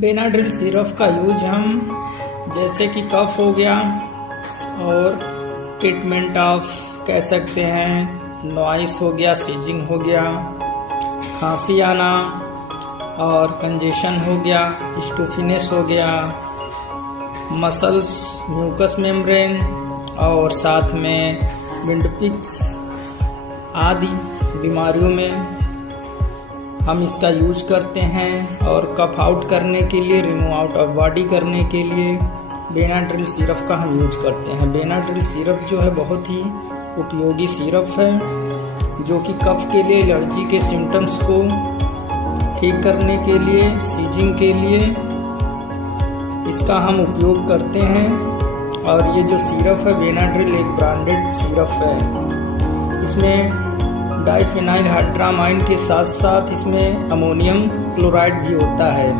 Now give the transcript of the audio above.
Benadryl syrup का use हम जैसे कि कफ हो गया और ट्रीटमेंट ऑफ कह सकते हैं, नॉइस हो गया, सीजिंग हो गया, खांसी आना और कंजेशन हो गया, स्टूफीनेस हो गया, मसल्स, म्यूकस मेम्ब्रेन और साथ में विंडपिक्स आदि बीमारियों में हम इसका यूज करते हैं। और कफ आउट करने के लिए, रिमूव आउट ऑफ बॉडी करने के लिए बेनाड्रिल सिरप का हम यूज करते हैं। बेनाड्रिल सिरप जो है बहुत ही उपयोगी सिरप है, जो कि कफ के लिए, एलर्जी के सिम्टम्स को ठीक करने के लिए, सीजिंग के लिए इसका हम उपयोग करते हैं। और ये जो सिरप है बेनाड्रिल एक ब्रांडेड सिरप है। इसमें डाइफेनाइल हाइड्रामाइन के साथ साथ इसमें अमोनियम क्लोराइड भी होता है।